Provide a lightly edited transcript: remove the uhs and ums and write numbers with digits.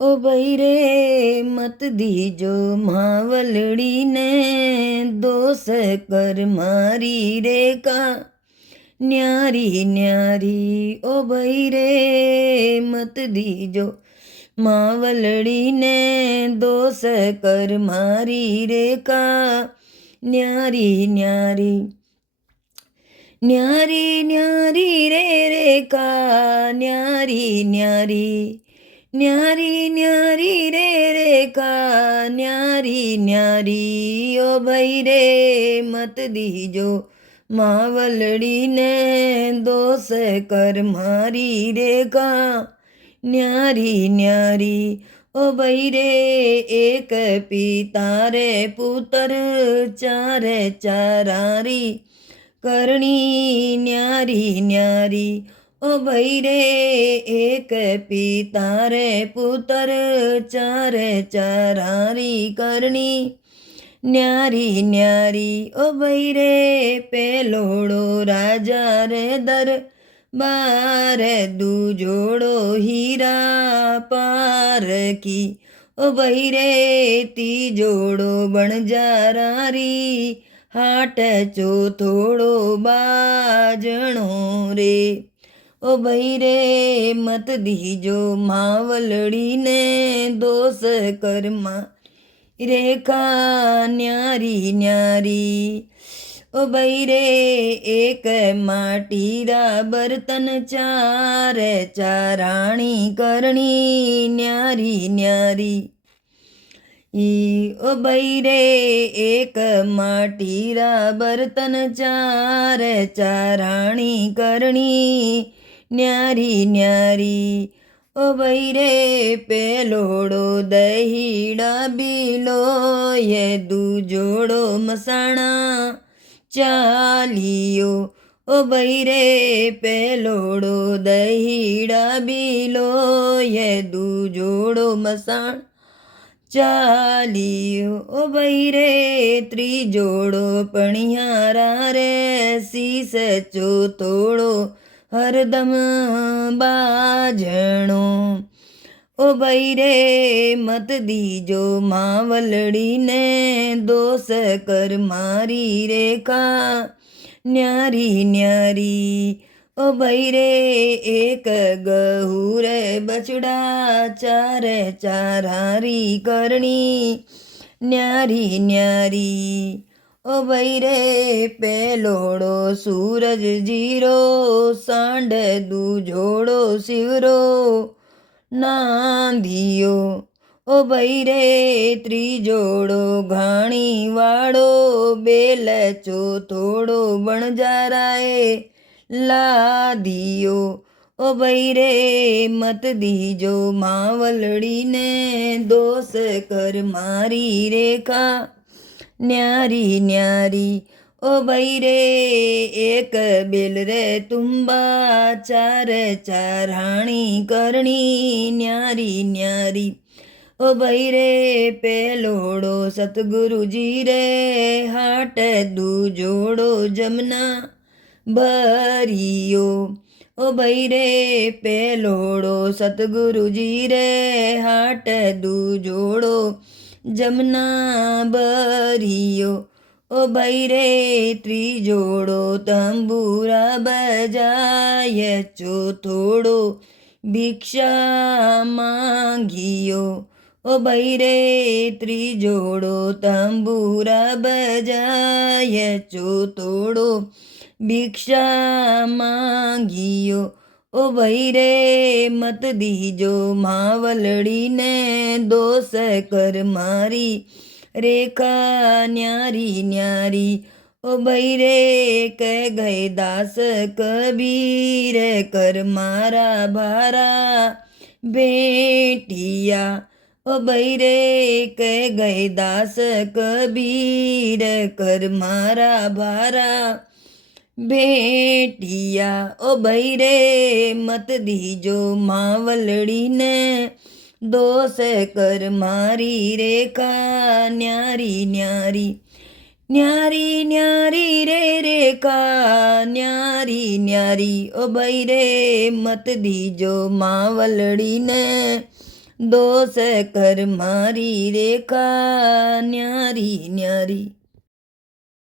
ओ भई रे मत दीजो मावलड़ी ने दोष कर मारी रे का न्यारी न्यारी। ओ भई रे मत दीजो मावलड़ी ने दोष कर मारी रे का न्यारी न्यारी। न्यारी न्यारी रे का न्यारी न्यारी। न्यारी न्यारी रे का न्यारी न्यारी। ओ भई रे मत दीजो मावलड़ी ने दोष कर मारी रे का न्यारी न्यारी। ओ भई रे एक पिता रे पुत्र चार चारारी करणी न्यारी न्यारी। ओ भई रे एक पिता रे पुत्र चार चारारी करणी न्यारी न्यारी। ओ भई रे पेलोड़ो राजा रे दर बार दूजोड़ो हीरा पार की। ओ भई रे तीजोड़ो बणजारारी हाट चौथोड़ो बाजणो रे। ओ भई रे मत दीजो मावलड़ी ने दोष कर रेखा न्यारी न्यारी। ओ भई रे एक माटीरा बर्तन चार चाराणी करणी न्यारी न्यारी। ओ भई रे एक माटीरा बर्तन चार चाराणी करणी न्यारी न्यारी। ओ भई रे पेलोड़ो दहीड़ा बीलो ये दूजोड़ो मसाणा चालियो। ओ भई रे पेलोड़ो दहीड़ा बीलो ये दूजोड़ो मसाण चालियो। ओ भई रे त्रीजोड़ो पणियारा रे शीस चौथोड़ो हरदम बाजणो। ओ भई रे मत दीजो मावलड़ी ने दोष कर मारी रेखा न्यारी न्यारी। ओ भई रे एक गहू रे बछड़ा चार चारारी करणी न्यारी न्यारी। ओ भई रे पेलोड़ो सूरज जीरो सांड दूजोड़ो शिवरो नांदियो। ओ भई रे त्रीजोड़ो घाणी वाड़ो बेल चौथोड़ो बणजाराए लादियो। ओ भई रे मत दीजो मावलड़ी ने दोष कर मारी रेखा न्यारी न्यारी। ओ भई रे एक बेल रे तुम्बा चार चाराणी करणी न्यारी न्यारी। ओ भई रे पेलोड़ो सतगुरु जी रे हाट दूजोड़ो जमना भरियो। ओ भई रे पेलोड़ो सतगुरु जी रे हाट दूजोड़ो जमना भरियो। ओ भई रे त्रीजोड़ो तंबूरा बजाय चौथोड़ो भिक्षा मांगियो। ओ भई रे त्रीजोड़ो तंबूरा बजाय चौथोड़ो भिक्षा मांगियो। ओ भई रे मत दीजो मावलड़ी ने दोष कर मारी रेखा न्यारी न्यारी। ओ भई रे कह गए दास कबीर कर मारा भारा बेटिया। ओ भई रे कह गए दास कबीर कर मारा भारा बेटिया। ओ भई रे मत दीजो मावलड़ी ने दोष कर मारी रेखा न्यारी न्यारी। न्यारी न्यारी रेखा न्यारी न्यारी। ओ भई रे मत दीजो मावलड़ी ने દોષ કર મારી રેખા ન્યારી ન્યારી.